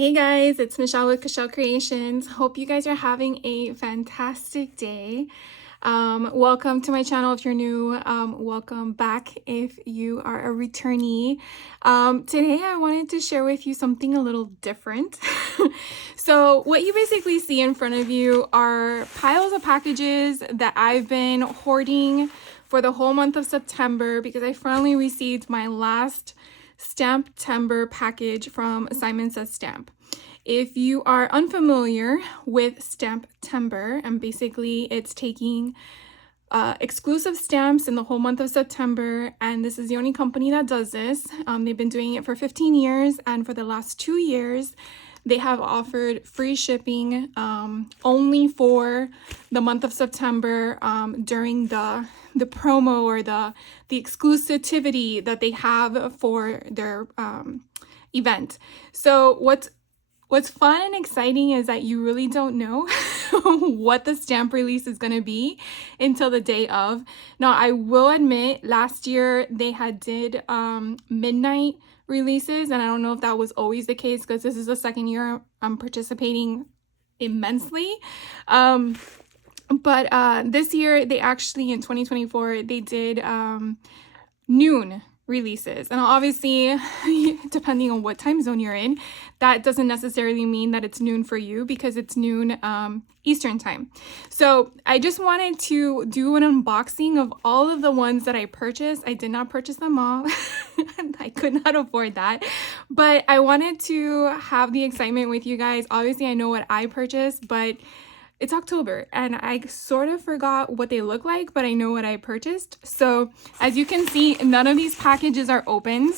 Hey guys, it's Michelle with Michelle Creations. Hope you guys are having a fantastic day. Welcome to my channel if you're new. Welcome back if you are a returnee. Today I wanted to share with you something a little different. So what you basically see in front of you are piles of packages that I've been hoarding for the whole month of September because I finally received my last Stamptember package from Simon Says Stamp. If you are unfamiliar with Stamptember, and basically it's taking exclusive stamps in the whole month of September, and this is the only company that does this. They've been doing it for 15 years, and for the last 2 years, they have offered free shipping only for the month of September during the promo or the exclusivity that they have for their event. So what's fun and exciting is that you really don't know what the stamp release is going to be until the day of. Now, I will admit last year they did midnight releases, and I don't know if that was always the case because this is the second year I'm participating immensely. But this year they actually, in 2024, they did noon releases, and obviously depending on what time zone you're in, that doesn't necessarily mean that it's noon for you because it's noon Eastern time. So I just wanted to do an unboxing of all of the ones that I purchased. I did not purchase them all. I could not afford that, but I wanted to have the excitement with you guys. Obviously I know what I purchased, but it's October and I sort of forgot what they look like, but I know what I purchased. So as you can see, none of these packages are opened.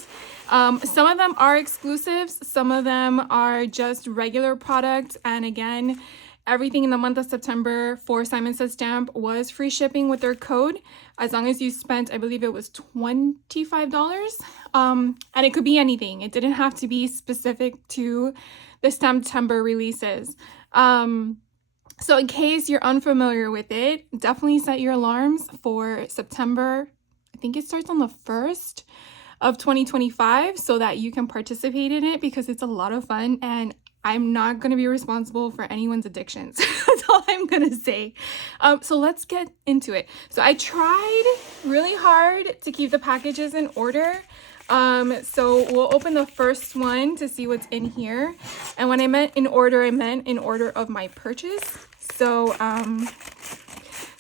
Some of them are exclusives, some of them are just regular products. And again, everything in the month of September for Simon Says Stamp was free shipping with their code, as long as you spent, I believe it was $25. And it could be anything. It didn't have to be specific to the Stamptember releases. So in case you're unfamiliar with it, definitely set your alarms for September. I think it starts on the 1st of 2025 so that you can participate in it because it's a lot of fun and I'm not going to be responsible for anyone's addictions. That's all I'm going to say. So let's get into it. So I tried really hard to keep the packages in order. So we'll open the first one to see what's in here. And when I meant in order, I meant in order of my purchase. So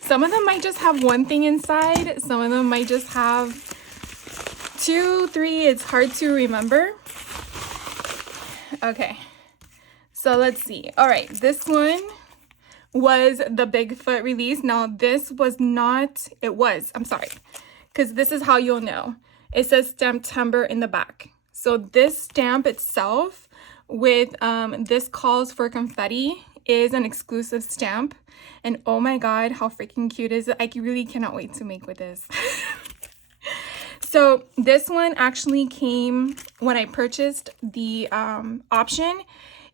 some of them might just have one thing inside. Some of them might just have 2, 3. It's hard to remember. Okay, so let's see. All right, this one was the Bigfoot release. Now this was not, I'm sorry, because this is how you'll know. It says Stamptember in the back. So this stamp itself with this calls for confetti is an exclusive stamp. And oh my God, how freaking cute is it? I really cannot wait to make with this. So this one actually came when I purchased the option.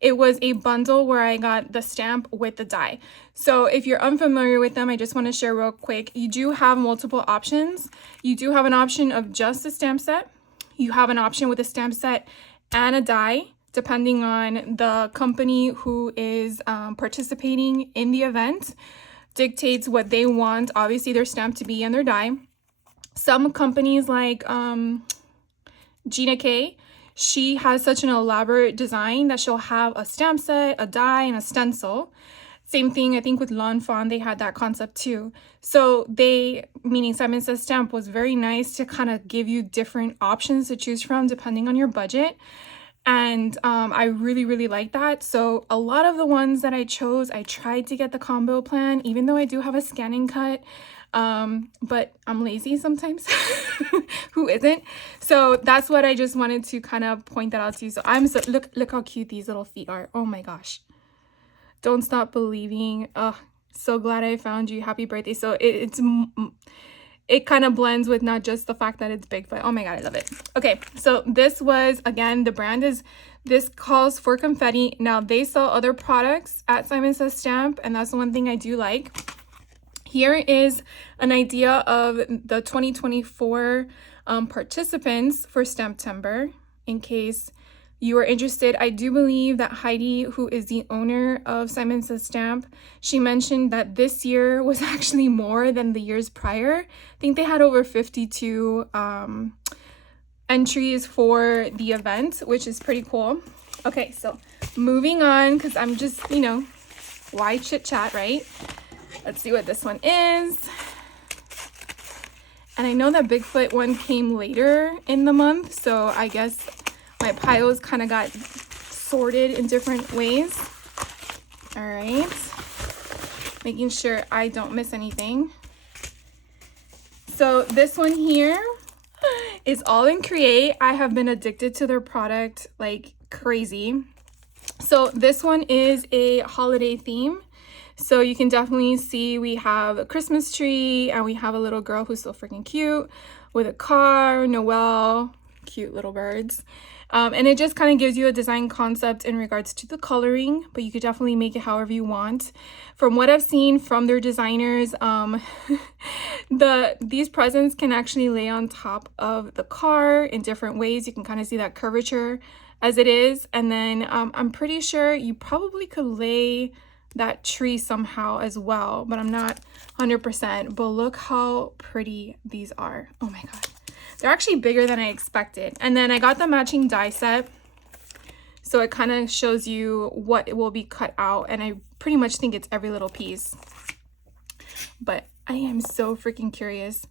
It was a bundle where I got the stamp with the die. So if you're unfamiliar with them, I just want to share real quick. You do have multiple options. You do have an option of just a stamp set. You have an option with a stamp set and a die, depending on the company who is participating in the event, dictates what they want, obviously, their stamp to be and their die. Some companies like Gina K, she has such an elaborate design that she'll have a stamp set, a die, and a stencil. Same thing, I think with Lawn Fawn, they had that concept too. So meaning Simon Says Stamp, was very nice to kind of give you different options to choose from depending on your budget. And I really, really like that. So a lot of the ones that I chose, I tried to get the combo plan, even though I do have a scanning cut. But I'm lazy sometimes. Who isn't? So that's what I just wanted to kind of point that out to you. So look how cute these little feet are. Oh my gosh. Don't stop believing. Oh, so glad I found you. Happy birthday. So it kind of blends with not just the fact that it's Bigfoot. Oh my God, I love it. Okay, so this was, again, the brand is, this calls for confetti. Now they sell other products at Simon Says Stamp, and that's the one thing I do like. Here is an idea of the 2024 participants for Stamptember, in case you are interested, I do believe that Heidi, who is the owner of Simon Says Stamp, she mentioned that this year was actually more than the years prior. I think they had over 52 entries for the event, which is pretty cool. Okay, so moving on, because I'm just, you know, why chit chat, right? Let's see what this one is. And I know that Bigfoot one came later in the month, so I guess my piles kind of got sorted in different ways. All right, making sure I don't miss anything. So this one here is all in Create. I have been addicted to their product like crazy. So this one is a holiday theme. So you can definitely see we have a Christmas tree and we have a little girl who's so freaking cute with a car, Noel, cute little birds. And it just kind of gives you a design concept in regards to the coloring, but you could definitely make it however you want. From what I've seen from their designers, these presents can actually lay on top of the car in different ways. You can kind of see that curvature as it is. And then I'm pretty sure you probably could lay that tree somehow as well, but I'm not 100%. But look how pretty these are. Oh my god, they're actually bigger than I expected. And then I got the matching die set, so it kind of shows you what it will be cut out, and I pretty much think it's every little piece, but I am so freaking curious.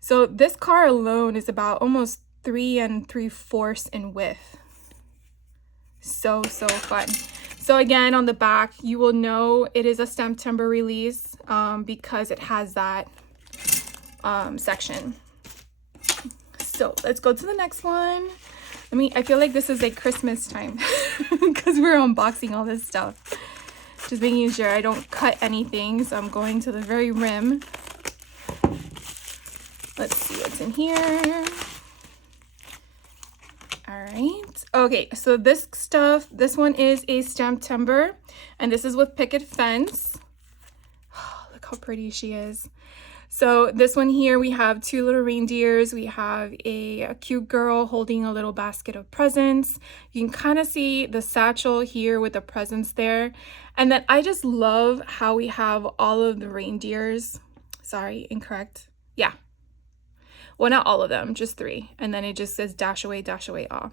So this car alone is about almost 3 3/4 in width. So fun. So again, on the back, you will know it is a Stamptember release because it has that section. So let's go to the next one. I feel like this is like Christmas time because we're unboxing all this stuff. Just making sure I don't cut anything. So I'm going to the very rim. Let's see what's in here. All right. Okay, so this one is a Stamptember, and this is with Picket Fence. Oh, look how pretty she is. So this one here, we have 2 little reindeers. We have a cute girl holding a little basket of presents. You can kind of see the satchel here with the presents there. And then I just love how we have all of the reindeers. Sorry, incorrect. Yeah. Well, not all of them, just 3. And then it just says dash away all.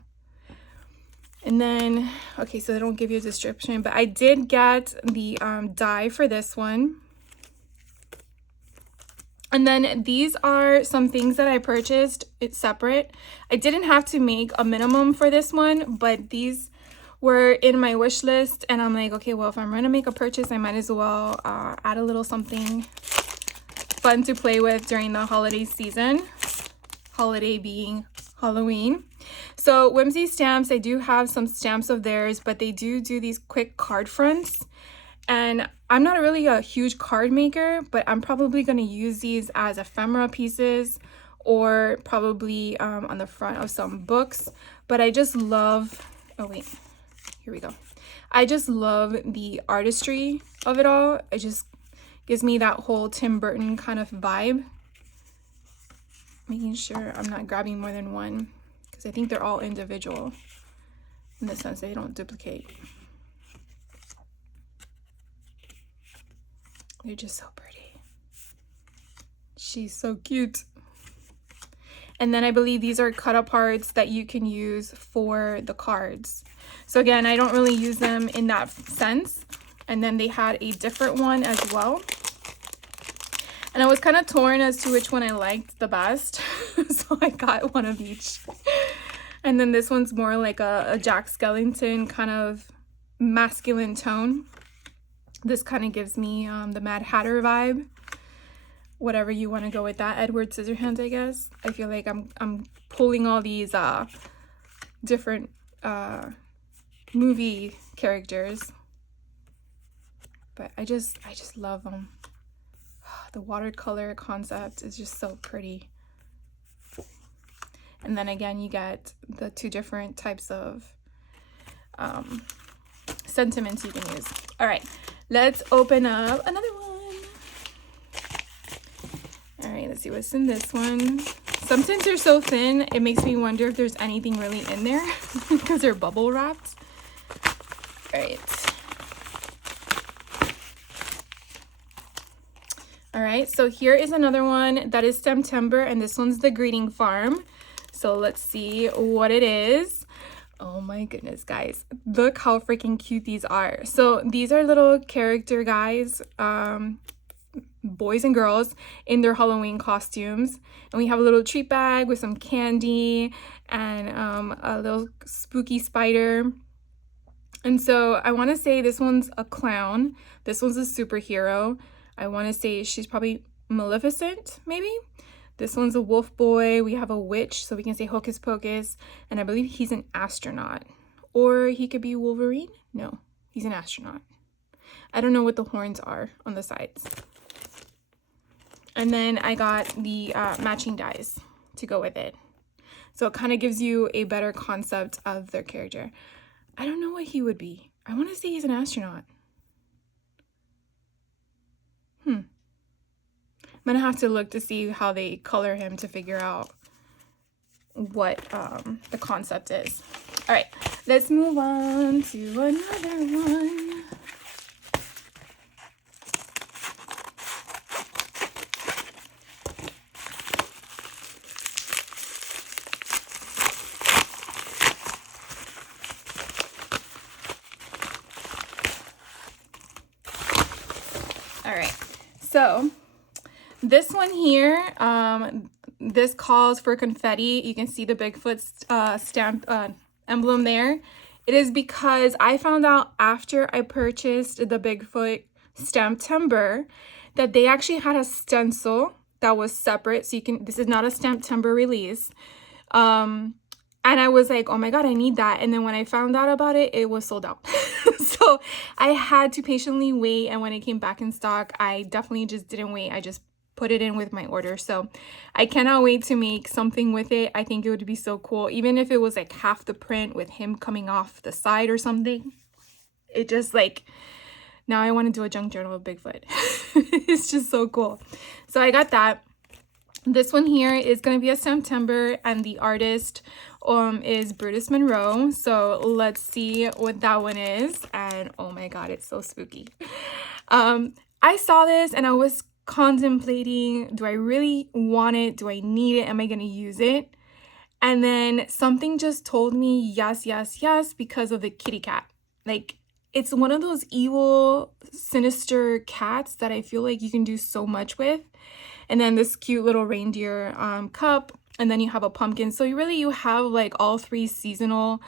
And then, okay, so they don't give you a description, but I did get the die for this one. And then these are some things that I purchased. It's separate. I didn't have to make a minimum for this one, but these were in my wish list. And I'm like, okay, well, if I'm going to make a purchase, I might as well add a little something fun to play with during the holiday season. Holiday being Halloween. So Whimsy Stamps, I do have some stamps of theirs, but they do these quick card fronts. And I'm not really a huge card maker, but I'm probably going to use these as ephemera pieces or probably on the front of some books. But I just love, oh wait, here we go. I just love the artistry of it all. It just gives me that whole Tim Burton kind of vibe. Making sure I'm not grabbing more than one because I think they're all individual in the sense they don't duplicate. They're just so pretty. She's so cute. And then I believe these are cut aparts that you can use for the cards. So again, I don't really use them in that sense. And then they had a different one as well. And I was kind of torn as to which one I liked the best. So I got one of each. And then this one's more like a Jack Skellington kind of masculine tone. This kind of gives me the Mad Hatter vibe. Whatever you want to go with that. Edward Scissorhands, I guess. I feel like I'm pulling all these different movie characters. But I just love them. The watercolor concept is just so pretty. And then again, you get the 2 different types of sentiments you can use. All right, let's open up another one. All right, let's see what's in this one. Sometimes they're so thin, it makes me wonder if there's anything really in there because they're bubble wrapped. All right. All right, so here is another one that is Stamptember, and this one's the Greeting Farm. So let's see what it is. Oh my goodness, guys. Look how freaking cute these are. So these are little character guys, boys and girls in their Halloween costumes. And we have a little treat bag with some candy and a little spooky spider. And so I want to say this one's a clown. This one's a superhero. I want to say she's probably Maleficent, maybe. This one's a wolf boy. We have a witch, so we can say Hocus Pocus. And I believe he's an astronaut. Or he could be Wolverine. No, he's an astronaut. I don't know what the horns are on the sides. And then I got the matching dies to go with it. So it kind of gives you a better concept of their character. I don't know what he would be. I want to say he's an astronaut. I'm gonna have to look to see how they color him to figure out what the concept is. All right, let's move on to another one. All right, so this one here, this calls for confetti. You can see the Bigfoot stamp emblem there. It is because I found out after I purchased the Bigfoot Stamptember that they actually had a stencil that was separate. So you can, this is not a Stamptember release. And I was like, oh my God, I need that. And then when I found out about it, it was sold out. So I had to patiently wait. And when it came back in stock, I definitely just didn't wait. I just put it in with my order. So I cannot wait to make something with it. I think it would be so cool. Even if it was like half the print with him coming off the side or something. It just like, now I want to do a junk journal of Bigfoot. It's just so cool. So I got that. This one here is going to be a Stamptember, and the artist is Brutus Monroe. So let's see what that one is. And oh my God, it's so spooky. I saw this and I was contemplating, do I really want it? Do I need it? Am I going to use it? And then something just told me yes, yes, yes, because of the kitty cat. Like, it's one of those evil, sinister cats that I feel like you can do so much with. And then this cute little reindeer cup, and then you have a pumpkin. So you have like all three seasonal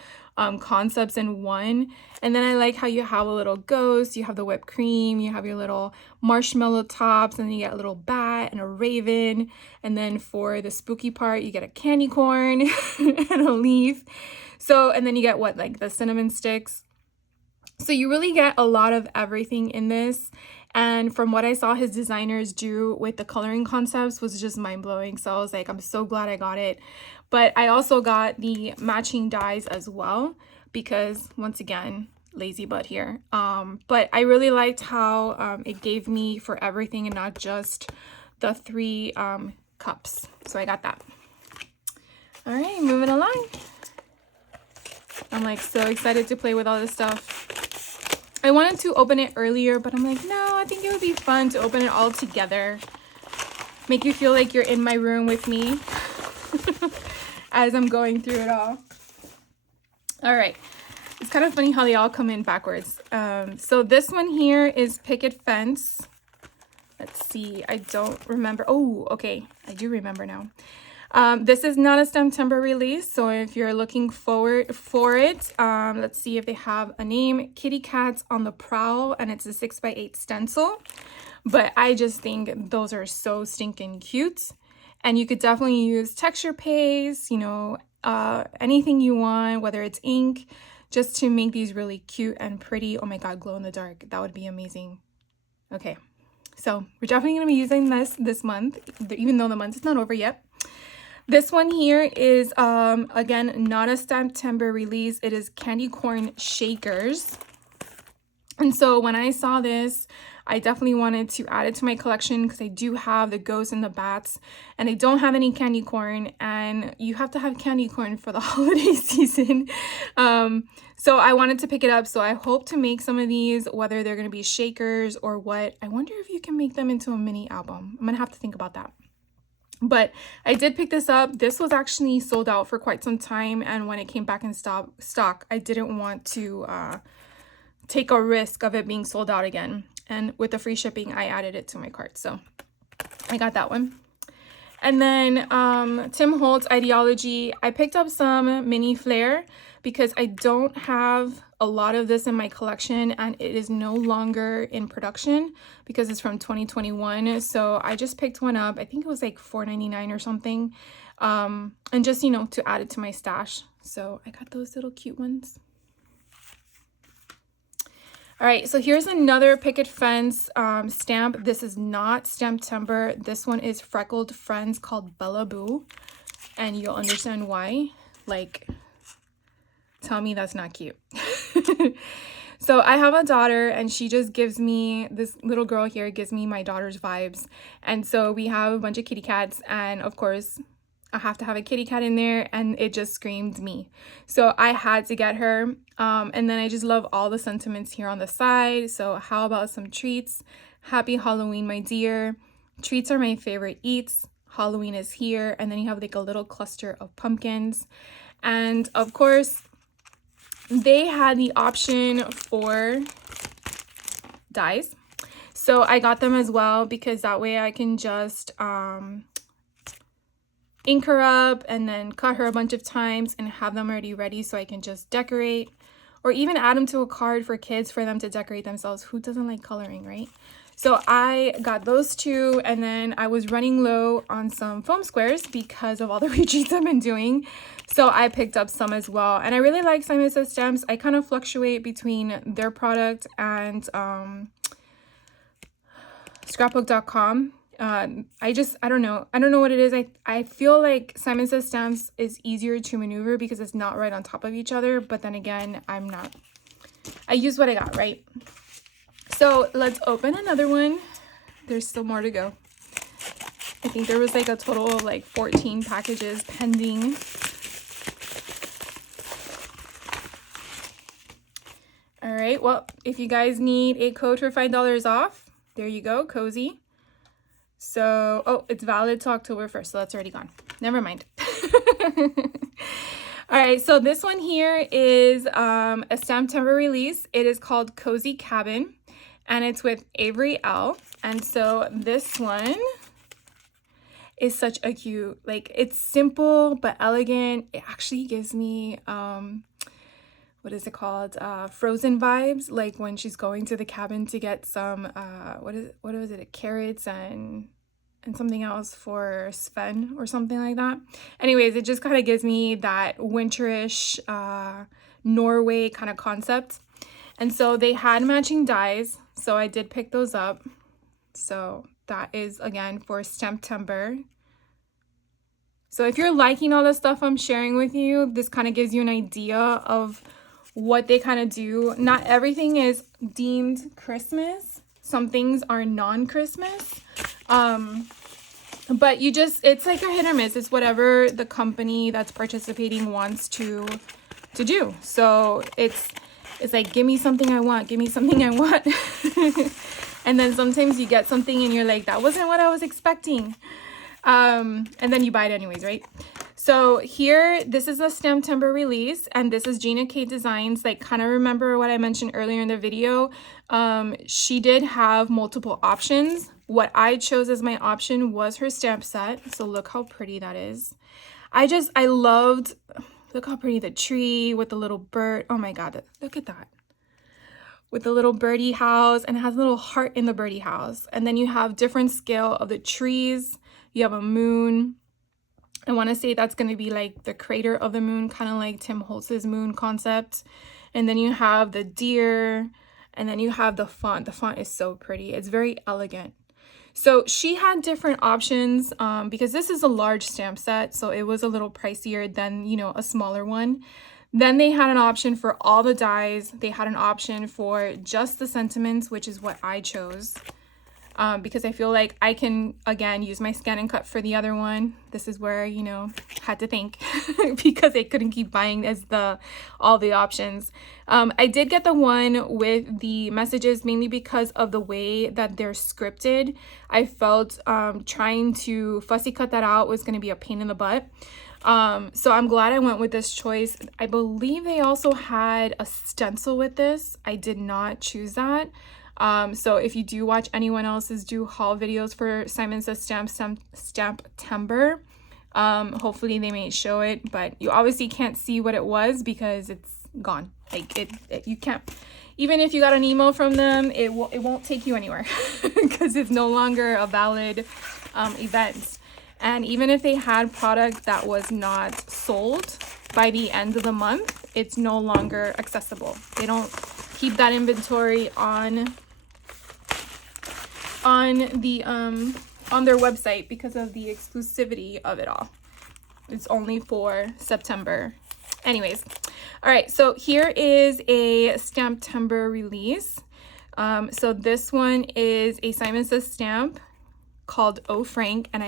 concepts in one. And then I like how you have a little ghost, you have the whipped cream, you have your little marshmallow tops, and then you get a little bat and a raven. And then for the spooky part, you get a candy corn and a leaf. So, and then you get what, like the cinnamon sticks. So you really get a lot of everything in this. And from what I saw his designers do with the coloring concepts was just mind-blowing. So I was like, I'm so glad I got it. But I also got the matching dies as well because, once again, lazy butt here. But I really liked how it gave me for everything and not just the three cups. So I got that. All right, moving along. I'm like so excited to play with all this stuff. I wanted to open it earlier, but I'm like, no, I think it would be fun to open it all together. Make you feel like you're in my room with me as I'm going through it all. All right. It's kind of funny how they all come in backwards. So this one here is Picket Fence. Let's see. I don't remember. Oh, okay. I do remember now. This is not a Stamptember release, so if you're looking forward for it, let's see if they have a name. Kitty Cats on the Prowl, and it's a 6x8 stencil. But I just think those are so stinking cute. And you could definitely use texture paste, you know, anything you want, whether it's ink, just to make these really cute and pretty. Oh my God, glow in the dark. That would be amazing. Okay, so we're definitely going to be using this month, even though the month is not over yet. This one here is, again, not a Stamptember release. It is Candy Corn Shakers. And so when I saw this, I definitely wanted to add it to my collection because I do have the ghosts and the bats, and I don't have any candy corn, and you have to have candy corn for the holiday season. So I wanted to pick it up. So I hope to make some of these, whether they're going to be shakers or what. I wonder if you can make them into a mini album. I'm going to have to think about that. But I did pick this up. This was actually sold out for quite some time, and when it came back in stock, I didn't want to take a risk of it being sold out again. And with the free shipping, I added it to my cart. So I got that one. And then Tim Holtz Ideology. I picked up some mini flare because I don't have a lot of this in my collection, and it is no longer in production because it's from 2021. So I just picked one up. I think it was like $4.99 or something. And just, you know, to add it to my stash. So I got those little cute ones. All right, so here's another picket fence stamp. This is not Stamptember. This one is Freckled Friends called Bella Boo, and you'll understand why. Like, tell me that's not cute. So I have a daughter, and she just gives me, this little girl here gives me my daughter's vibes. And so we have a bunch of kitty cats, and of course, I have to have a kitty cat in there, and it just screamed me. So I had to get her. And then I just love all the sentiments here on the side. So how about some treats? Happy Halloween, my dear. Treats are my favorite eats. Halloween is here. And then you have like a little cluster of pumpkins. And of course, they had the option for dies. So I got them as well because that way I can just ink her up and then cut her a bunch of times and have them already ready so I can just decorate, or even add them to a card for kids for them to decorate themselves. Who doesn't like coloring, right? So I got those two, and then I was running low on some foam squares because of all the retreats I've been doing. So I picked up some as well. And I really like Simon Says Stamps. I kind of fluctuate between their product and scrapbook.com. I don't know what it is. I feel like Simon Says Stamps is easier to maneuver because it's not right on top of each other, but then again, I use what I got, right? So let's open another one. There's still more to go. I think there was like a total of like 14 packages pending. All right, well, if you guys need a code for $5 off, there you go, cozy. So, oh, it's valid till October 1st, so that's already gone. Never mind. All right, so this one here is a Stamptember release. It is called Cozy Cabin, and it's with Avery L. And so this one is such a cute, like, it's simple but elegant. It actually gives me, what is it called? Frozen vibes, like when she's going to the cabin to get some, what was it? Carrots and something else for Sven or something like that. Anyways, it just kind of gives me that winterish Norway kind of concept. And so they had matching dies, so I did pick those up. So that is, again, for Stamptember. So if you're liking all the stuff I'm sharing with you, this kind of gives you an idea of what they kind of do. Not everything is deemed Christmas. Some things are non-Christmas. But it's like a hit or miss. It's whatever the company that's participating wants to do. So it's like, give me something I want, give me something I want. And then sometimes you get something and you're like, that wasn't what I was expecting. And then you buy it anyways, right? So here, this is a Stamptember release, and this is Gina K Designs. Like, kind of remember what I mentioned earlier in the video. She did have multiple options. What I chose as my option was her stamp set. So look how pretty that is. I loved, look how pretty the tree with the little bird. Oh my God, look at that. With the little birdie house, and it has a little heart in the birdie house. And then you have different scale of the trees. You have a moon. I want to say that's going to be like the crater of the moon, kind of like Tim Holtz's moon concept. And then you have the deer, and then you have the font. The font is so pretty. It's very elegant. So she had different options because this is a large stamp set, so it was a little pricier than, you know, a smaller one. Then they had an option for all the dies. They had an option for just the sentiments, which is what I chose. Because I feel like I can, again, use my scan and cut for the other one. This is where, you know, had to think because I couldn't keep buying as all the options. I did get the one with the messages mainly because of the way that they're scripted. I felt trying to fussy cut that out was going to be a pain in the butt. So I'm glad I went with this choice. I believe they also had a stencil with this. I did not choose that. So if you do watch anyone else's do haul videos for Simon Says Stamptember, hopefully they may show it, but you obviously can't see what it was because it's gone. Like you can't, even if you got an email from them, it won't take you anywhere because it's no longer a valid event. And even if they had product that was not sold by the end of the month, it's no longer accessible. They don't keep that inventory on their website because of the exclusivity of it all. It's only for September. Anyways, all right, so here is a Stamptember release. So this one is a Simon Says stamp called Oh Frank, and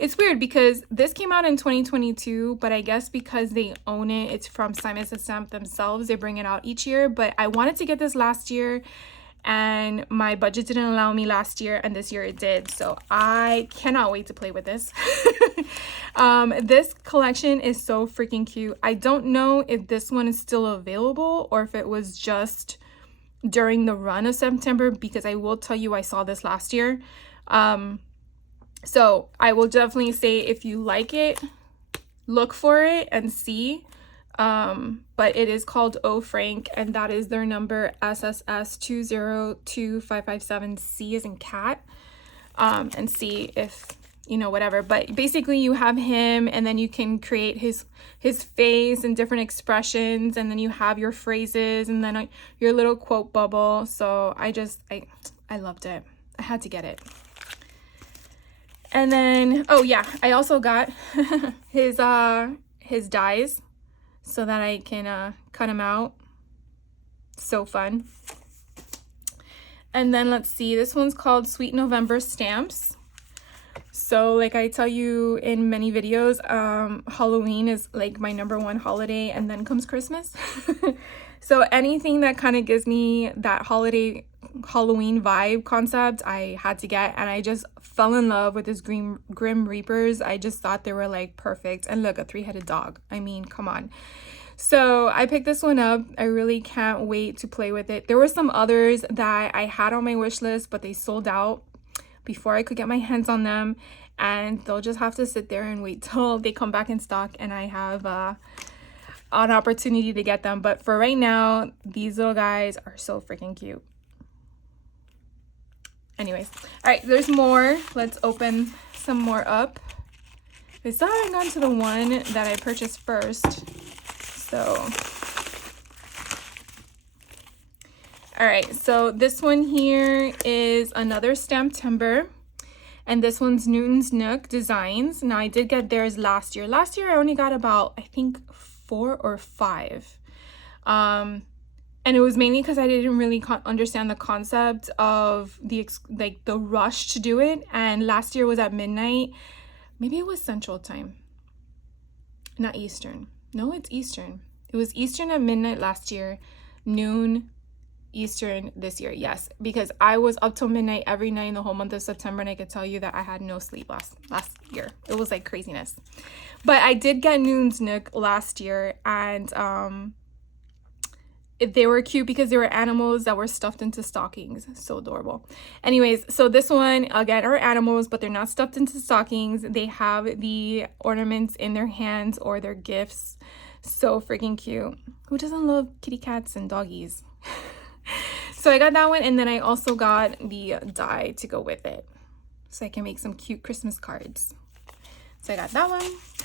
it's weird because this came out in 2022, but I guess because they own it, it's from Simon Says Stamp themselves, they bring it out each year. But I wanted to get this last year and my budget didn't allow me last year, and this year it did, so I cannot wait to play with this. This collection is so freaking cute. I don't know if this one is still available or if it was just during the run of September, because I will tell you I saw this last year. So I will definitely say if you like it, look for it and see. But it is called Oh Frank, and that is their number SSS202557C as in cat. And see if, you know, whatever. But basically you have him, and then you can create his face and different expressions, and then you have your phrases and then your little quote bubble. So I loved it. I had to get it. And then, oh yeah, I also got his dies so that I can cut them out. So fun. And then let's see, this one's called Sweet November Stamps. So like I tell you in many videos, Halloween is like my #1 holiday, and then comes Christmas. So anything that kind of gives me that Halloween vibe concept, I had to get, and I just fell in love with this Grim Reapers. I just thought they were like perfect. And look, a 3-headed dog. I mean, come on. So I picked this one up. I really can't wait to play with it. There were some others that I had on my wish list, but they sold out before I could get my hands on them, and they'll just have to sit there and wait till they come back in stock and I have an opportunity to get them. But for right now, these little guys are so freaking cute. Anyways, all right, there's more. Let's open some more up. I still haven't gotten to the one that I purchased first. So, all right, so this one here is another Stamptember, and this one's Newton's Nook Designs. Now I did get theirs last year. Last year I only got about, I think, 4 or 5. And it was mainly because I didn't really understand the concept of the rush to do it. And last year was at midnight. Maybe it was Central Time, not Eastern. No, it's Eastern. It was Eastern at midnight last year, noon Eastern this year. Yes, because I was up till midnight every night in the whole month of September, and I could tell you that I had no sleep last year. It was like craziness. But I did get Newton's Nook last year, and they were cute because they were animals that were stuffed into stockings. So adorable. Anyways, so this one again are animals, but they're not stuffed into stockings. They have the ornaments in their hands or their gifts. So freaking cute. Who doesn't love kitty cats and doggies? So I got that one, and then I also got the die to go with it so I can make some cute Christmas cards. So I got that one,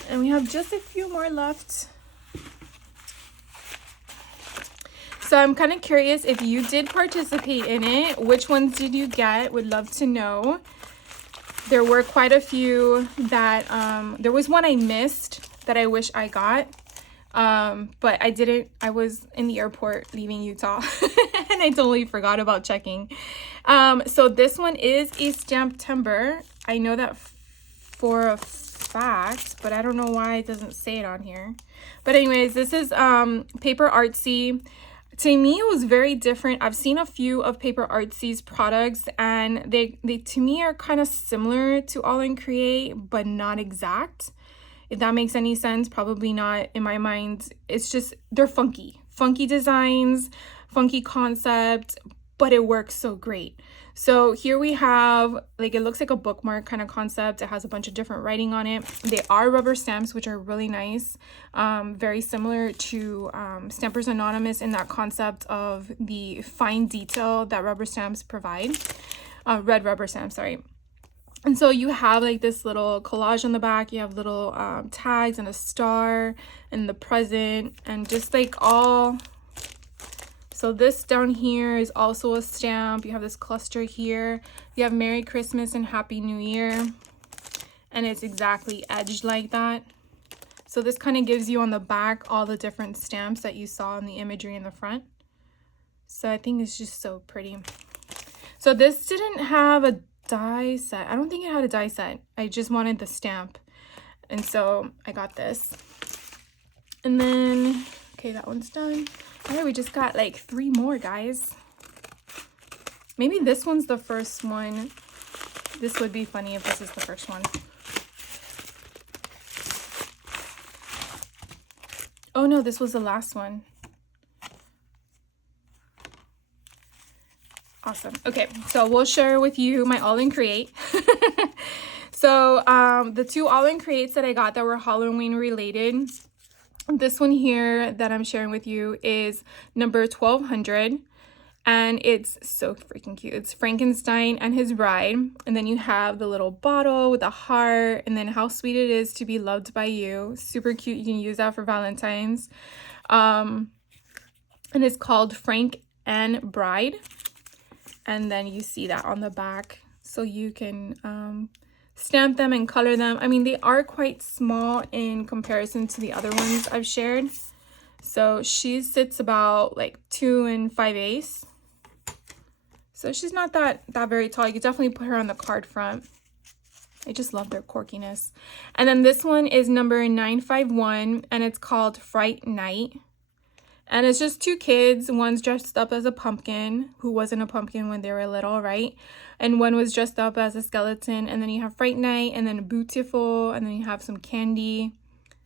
and we have just a few more left. So I'm kind of curious if you did participate in it. Which ones did you get? Would love to know. There were quite a few that, there was one I missed that I wish I got. But I was in the airport leaving Utah and I totally forgot about checking. So this one is a Stamptember. I know that for a fact, but I don't know why it doesn't say it on here. But anyways, this is Paper Artsy. To me, it was very different. I've seen a few of Paper Artsy's products, and they to me are kind of similar to All in Create, but not exact. If that makes any sense, probably not in my mind. It's just, they're funky designs, funky concept, but it works so great. So here we have, like, it looks like a bookmark kind of concept. It has a bunch of different writing on it. They are rubber stamps, which are really nice. Very similar to Stampers Anonymous in that concept of the fine detail that rubber stamps provide. Red rubber stamps, sorry. And so you have like this little collage on the back. You have little tags and a star and the present and just like all. So this down here is also a stamp. You have this cluster here. You have Merry Christmas and Happy New Year. And it's exactly edged like that. So this kind of gives you on the back all the different stamps that you saw in the imagery in the front. So I think it's just so pretty. So this didn't have a die set. I don't think it had a die set. I just wanted the stamp. And so I got this. And then, okay, that one's done. All right, we just got like 3 more, guys. Maybe this one's the first one. This would be funny if this is the first one. Oh no, this was the last one. Awesome. Okay, so we'll share with you my All in Create. So the 2 All in Creates that I got that were Halloween related. This one here that I'm sharing with you is number 1200. And it's so freaking cute. It's Frankenstein and his bride. And then you have the little bottle with a heart. And then how sweet it is to be loved by you. Super cute. You can use that for Valentine's. And it's called Frank and Bride. And then you see that on the back. So you can stamp them and color them. I mean, they are quite small in comparison to the other ones I've shared. So she sits about like 2 5/8. So she's not that very tall. You could definitely put her on the card front. I just love their quirkiness. And then this one is number 951, and it's called Fright Night. And it's just 2 kids. One's dressed up as a pumpkin, who wasn't a pumpkin when they were little, right? And one was dressed up as a skeleton. And then you have Fright Night, and then Beautiful, and then you have some candy.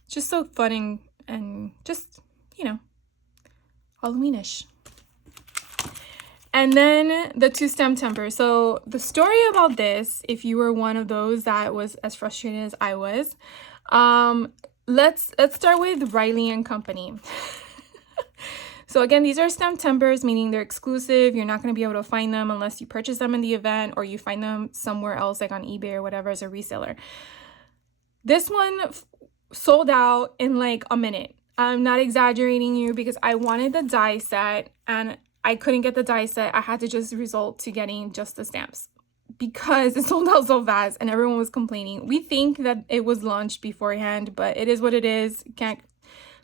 It's just so fun and just, you know, Halloweenish. And then the 2 Stamptember. So the story about this, if you were one of those that was as frustrated as I was, let's start with Riley and Company. So again, these are Stamptembers, meaning they're exclusive. You're not going to be able to find them unless you purchase them in the event or you find them somewhere else, like on eBay or whatever, as a reseller. This one sold out in like a minute. I'm not exaggerating you, because I wanted the die set and I couldn't get the die set. I had to just resort to getting just the stamps because it sold out so fast and everyone was complaining. We think that it was launched beforehand, but it is what it is. Can't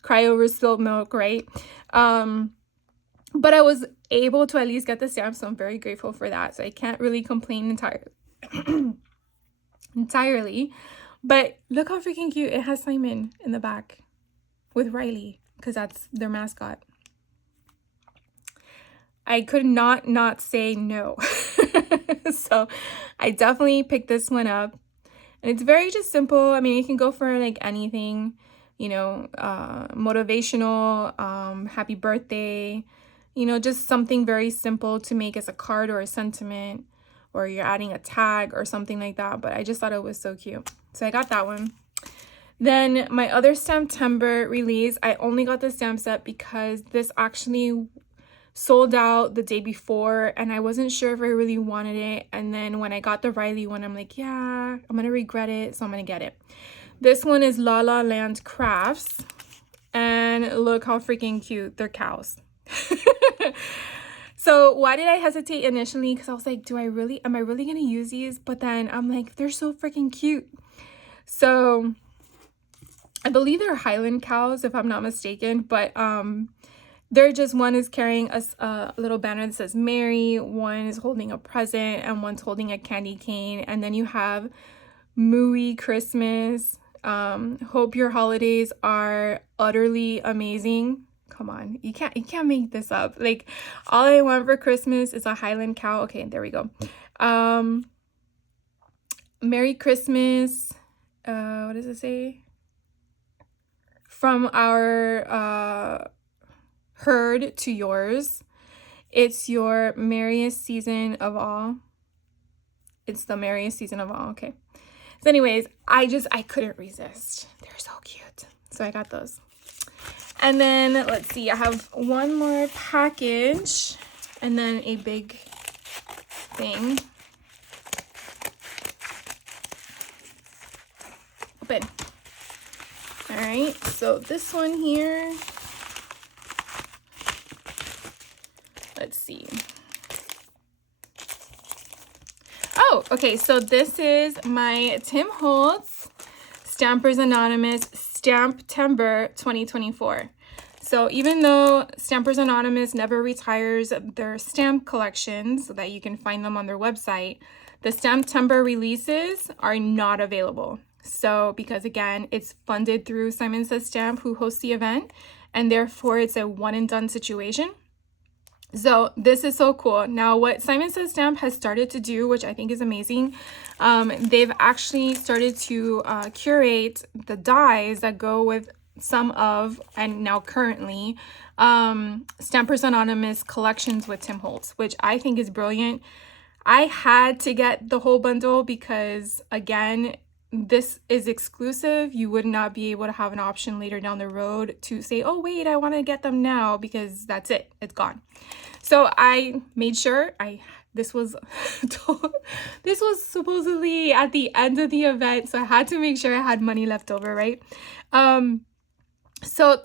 cry over spilled milk, right? But I was able to at least get the stamp, so I'm very grateful for that. So I can't really complain entirely. But look how freaking cute. It has Simon in the back with Riley, because that's their mascot. I could not say no. So I definitely picked this one up. And it's very just simple. I mean, you can go for like anything, you know, motivational, happy birthday, you know, just something very simple to make as a card or a sentiment, or you're adding a tag or something like that. But I just thought it was so cute. So I got that one. Then my other Stamptember release, I only got the stamp set because this actually sold out the day before and I wasn't sure if I really wanted it. And then when I got the Riley one, I'm like, yeah, I'm gonna regret it, so I'm gonna get it. This one is La La Land Crafts, and look how freaking cute. They're cows. So why did I hesitate initially? Because I was like, am I really gonna use these? But then I'm like, they're so freaking cute. So I believe they're Highland cows, if I'm not mistaken, but they're just, one is carrying a little banner that says Mary, one is holding a present, and one's holding a candy cane. And then you have Mooey Christmas. Hope your holidays are utterly amazing. Come on, you can't make this up. Like, all I want for Christmas is a Highland cow. Okay, there we go. Merry Christmas. What does it say? From our herd to yours. It's your merriest season of all. It's the merriest season of all. Okay. So anyways, I couldn't resist. They're so cute. So I got those. And then let's see, I have one more package and then a big thing. Open. All right, so this one here, let's see. Oh, okay, so this is my Tim Holtz Stampers Anonymous Stamptember 2024. So even though Stampers Anonymous never retires their stamp collections so that you can find them on their website, the Stamptember releases are not available. So because again, it's funded through Simon Says Stamp, who hosts the event, and therefore it's a one and done situation. So this is so cool. Now what Simon Says Stamp has started to do, which I think is amazing, they've actually started to curate the dies that go with some of, and now currently, Stampers Anonymous collections with Tim Holtz, which I think is brilliant. I had to get the whole bundle because, again, this is exclusive. You would not be able to have an option later down the road to say, oh, wait, I want to get them now, because that's it. It's gone. So I made sure this was supposedly at the end of the event. So I had to make sure I had money left over, right? So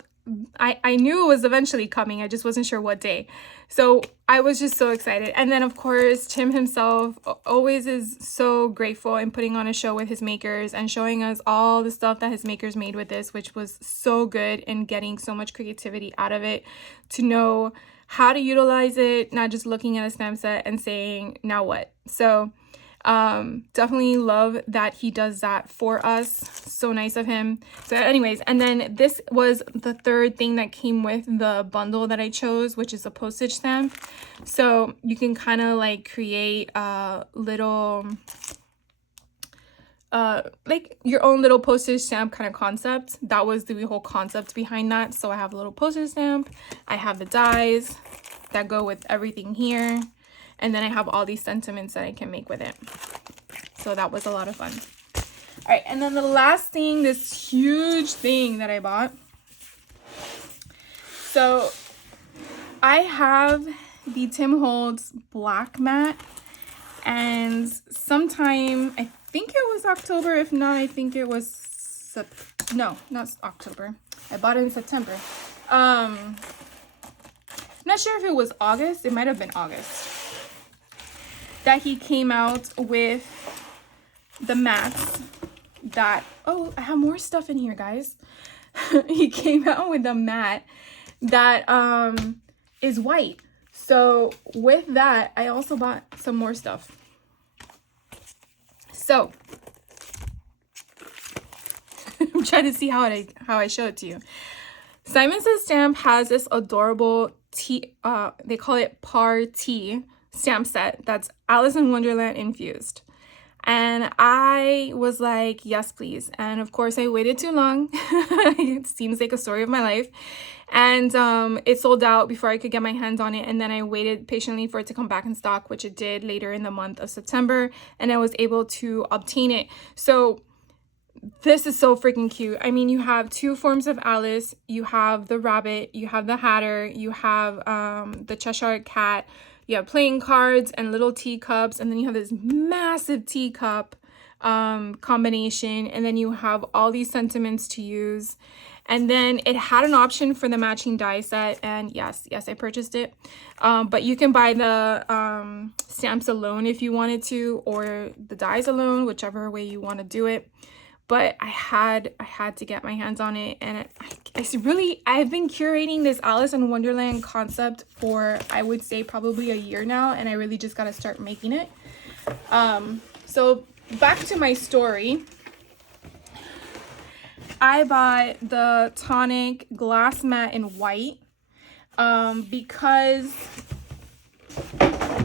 I knew it was eventually coming. I just wasn't sure what day. So I was just so excited. And then, of course, Tim himself always is so grateful in putting on a show with his makers and showing us all the stuff that his makers made with this, which was so good, and getting so much creativity out of it to know how to utilize it, not just looking at a stamp set and saying, now what? So definitely love that he does that for us. So nice of him. So anyways, and then this was the third thing that came with the bundle that I chose, which is a postage stamp. So you can kind of like create a little like your own little postage stamp kind of concept. That was the whole concept behind that. So I have a little postage stamp, I have the dies that go with everything here, and then I have all these sentiments that I can make with it. So that was a lot of fun. All right, and then the last thing, this huge thing that I bought. So I have the Tim Holtz black mat, and sometime, I think it was October. If not, I think it was, no, not October. I bought it in September. I'm not sure if it was August. It might have been August that he came out with the mats that, oh, I have more stuff in here, guys. He came out with a mat that is white. So with that, I also bought some more stuff. So I'm trying to see how I show it to you. Simon Says Stamp has this adorable tea, they call it Party stamp set that's Alice in Wonderland infused. And I was like, yes, please. And of course, I waited too long. It seems like a story of my life. And it sold out before I could get my hands on it. And then I waited patiently for it to come back in stock, which it did later in the month of September. And I was able to obtain it. So this is so freaking cute. I mean, you have two forms of Alice. You have the rabbit, you have the Hatter, you have the Cheshire Cat. You have playing cards and little teacups, and then you have this massive teacup combination, and then you have all these sentiments to use. And then it had an option for the matching die set, and yes, I purchased it. But you can buy the stamps alone if you wanted to, or the dies alone, whichever way you want to do it. but I had to get my hands on it. And I've been curating this Alice in Wonderland concept for, I would say, probably a year now, and I really just got to start making it. So back to my story. I bought the Tonic glass mat in white because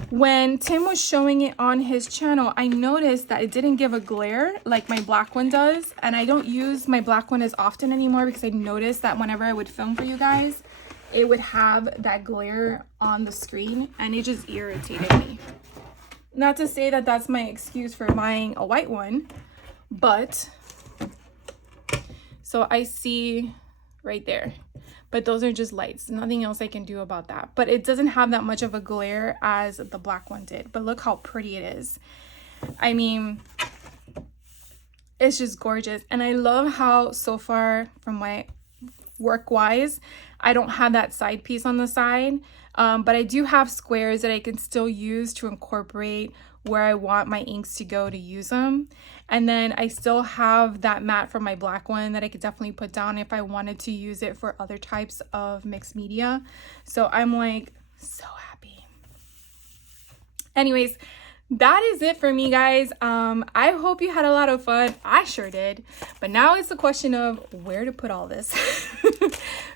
when Tim was showing it on his channel, I noticed that it didn't give a glare like my black one does. And I don't use my black one as often anymore because I noticed that whenever I would film for you guys, it would have that glare on the screen and it just irritated me. Not to say that that's my excuse for buying a white one, but so I see right there. But those are just lights. Nothing else I can do about that. But it doesn't have that much of a glare as the black one did. But look how pretty it is. I mean, it's just gorgeous. And I love how so far from my work-wise, I don't have that side piece on the side. But I do have squares that I can still use to incorporate where I want my inks to go to use them. And then I still have that mat from my black one that I could definitely put down if I wanted to use it for other types of mixed media. So I'm like so happy. Anyways, that is it for me, guys. I hope you had a lot of fun. I sure did. But now it's the question of where to put all this.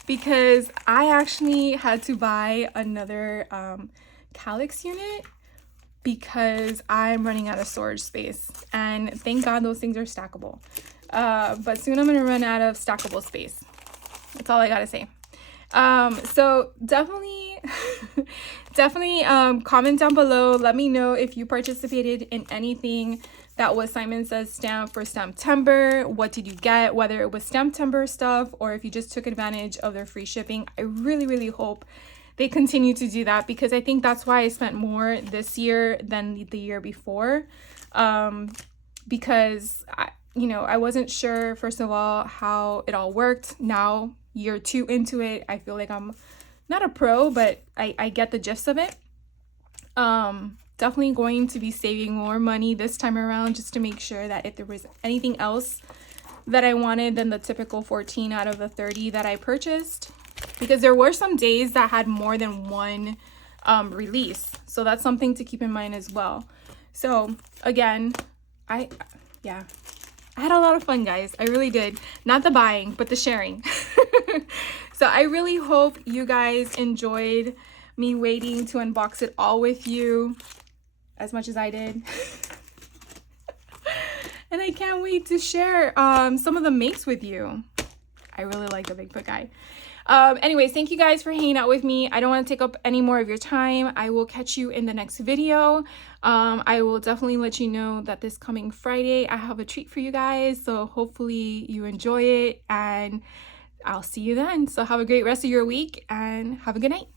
Because I actually had to buy another calyx unit because I'm running out of storage space. And thank God those things are stackable. But soon I'm going to run out of stackable space. That's all I got to say. So definitely comment down below. Let me know if you participated in anything that was Simon Says Stamp for Stamptember. What did you get? Whether it was Stamptember stuff or if you just took advantage of their free shipping. I really, really hope they continue to do that because I think that's why I spent more this year than the year before. Because I wasn't sure, first of all, how it all worked. Now, year 2 into it, I feel like I'm not a pro, but I get the gist of it. Definitely going to be saving more money this time around just to make sure that if there was anything else that I wanted than the typical 14 out of the 30 that I purchased, because there were some days that had more than one release. So that's something to keep in mind as well. So again, I had a lot of fun, guys. I really did. Not the buying, but the sharing. So I really hope you guys enjoyed me waiting to unbox it all with you as much as I did. And I can't wait to share some of the makes with you. I really like the Bigfoot guy. Anyways, thank you guys for hanging out with me. I don't want to take up any more of your time. I will catch you in the next video. I will definitely let you know that this coming Friday, I have a treat for you guys. So hopefully you enjoy it and I'll see you then. So have a great rest of your week and have a good night.